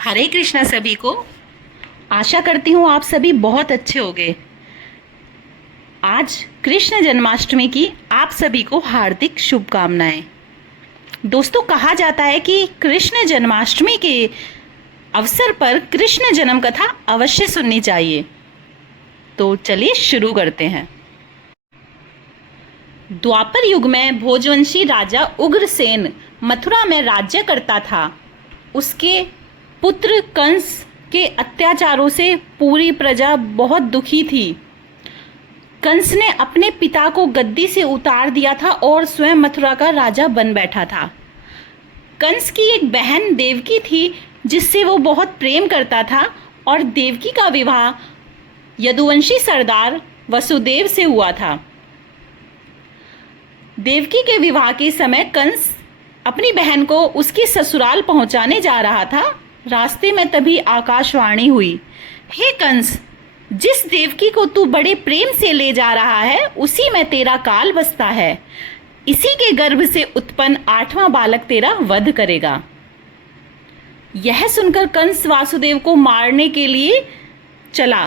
हरे कृष्णा सभी को। आशा करती हूँ आप सभी बहुत अच्छे होंगे। आज कृष्ण जन्माष्टमी की आप सभी को हार्दिक शुभकामनाएं। दोस्तों, कहा जाता है कि कृष्ण जन्माष्टमी के अवसर पर कृष्ण जन्म कथा अवश्य सुननी चाहिए। तो चलिए शुरू करते हैं। द्वापर युग में भोजवंशी राजा उग्रसेन मथुरा में राज्य करता था। उसके पुत्र कंस के अत्याचारों से पूरी प्रजा बहुत दुखी थी। कंस ने अपने पिता को गद्दी से उतार दिया था और स्वयं मथुरा का राजा बन बैठा था। कंस की एक बहन देवकी थी जिससे वो बहुत प्रेम करता था और देवकी का विवाह यदुवंशी सरदार वसुदेव से हुआ था। देवकी के विवाह के समय कंस अपनी बहन को उसके ससुराल पहुंचाने जा रहा था। रास्ते में तभी आकाशवाणी हुई, हे कंस, जिस देवकी को तू बड़े प्रेम से ले जा रहा है उसी में तेरा काल बसता है। इसी के गर्भ से उत्पन्न 8वां बालक तेरा वध करेगा। यह सुनकर कंस वासुदेव को मारने के लिए चला।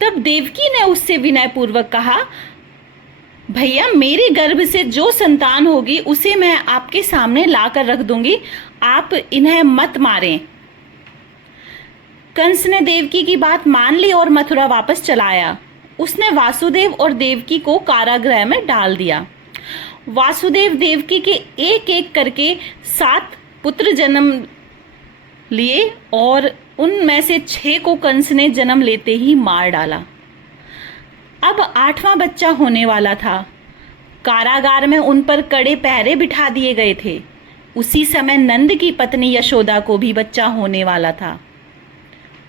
तब देवकी ने उससे विनयपूर्वक कहा, भैया, मेरे गर्भ से जो संतान होगी उसे मैं आपके सामने लाकर रख दूंगी, आप इन्हें मत मारें। कंस ने देवकी की बात मान ली और मथुरा वापस चला आया। उसने वासुदेव और देवकी को कारागृह में डाल दिया। वासुदेव देवकी के एक एक करके 7 पुत्र जन्म लिए और उनमें से 6 को कंस ने जन्म लेते ही मार डाला। अब 8वां बच्चा होने वाला था। कारागार में उन पर कड़े पहरे बिठा दिए गए थे। उसी समय नंद की पत्नी यशोदा को भी बच्चा होने वाला था।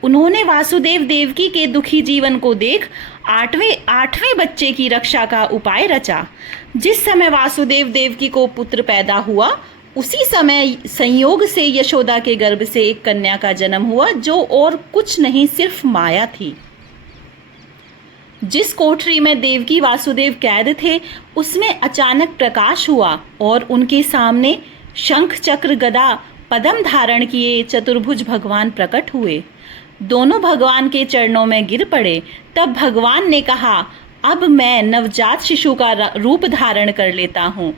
उन्होंने वासुदेव देवकी के दुखी जीवन को देख 8वें बच्चे की रक्षा का उपाय रचा। जिस समय वासुदेव देवकी को पुत्र पैदा हुआ उसी समय संयोग से यशोदा के गर्भ से एक कन्या का जन्म हुआ, जो और कुछ नहीं सिर्फ माया थी। जिस कोठरी में देवकी वासुदेव कैद थे उसमें अचानक प्रकाश हुआ और उनके सामने शंख चक्र गदा पद्म धारण किए चतुर्भुज भगवान प्रकट हुए। दोनों भगवान के चरणों में गिर पड़े। तब भगवान ने कहा, अब मैं नवजात शिशु का रूप धारण कर लेता हूँ।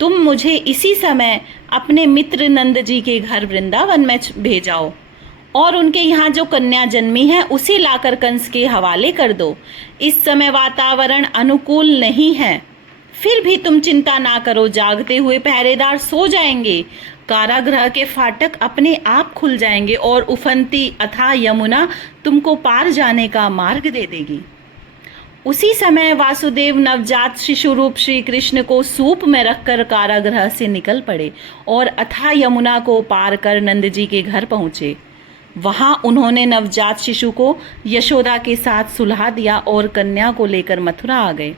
तुम मुझे इसी समय अपने मित्र नंद जी के घर वृंदावन में भेजाओ और उनके यहाँ जो कन्या जन्मी है उसे लाकर कंस के हवाले कर दो। इस समय वातावरण अनुकूल नहीं है, फिर भी तुम चिंता ना करो, जागते हुए पहरेदार सो जाएंगे। कारागृह के फाटक अपने आप खुल जाएंगे और उफनती अथाह यमुना तुमको पार जाने का मार्ग दे देगी। उसी समय वासुदेव नवजात शिशु रूप श्री कृष्ण को सूप में रखकर कारागृह से निकल पड़े और अथाह यमुना को पार कर नंद जी के घर पहुंचे। वहां उन्होंने नवजात शिशु को यशोदा के साथ सुला दिया और कन्या को लेकर मथुरा आ गए।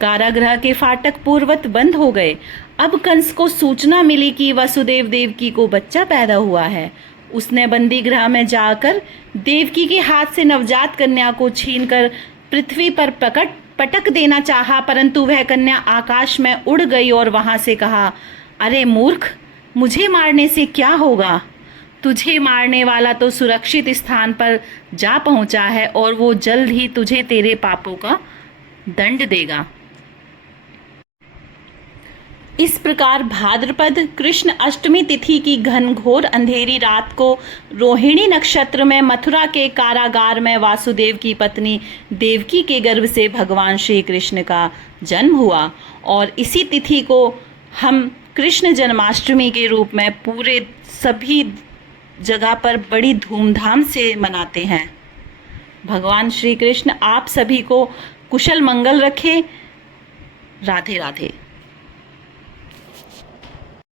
कारागृह के फाटक पूर्ववत बंद हो गए। अब कंस को सूचना मिली कि वसुदेव देवकी को बच्चा पैदा हुआ है। उसने बंदी गृह में जाकर देवकी के हाथ से नवजात कन्या को छीनकर पृथ्वी पर पटक देना चाहा, परंतु वह कन्या आकाश में उड़ गई और वहां से कहा, अरे मूर्ख, मुझे मारने से क्या होगा? तुझे मारने वाला तो सुरक्षित स्थान पर जा पहुंचा है और वो जल्द ही तुझे तेरे पापों का दंड देगा। इस प्रकार भाद्रपद कृष्ण अष्टमी तिथि की घनघोर अंधेरी रात को रोहिणी नक्षत्र में मथुरा के कारागार में वासुदेव की पत्नी देवकी के गर्भ से भगवान श्री कृष्ण का जन्म हुआ और इसी तिथि को हम कृष्ण जन्माष्टमी के रूप में पूरे सभी जगह पर बड़ी धूमधाम से मनाते हैं। भगवान श्री कृष्ण आप सभी को कुशल मंगल रखे। राधे राधे।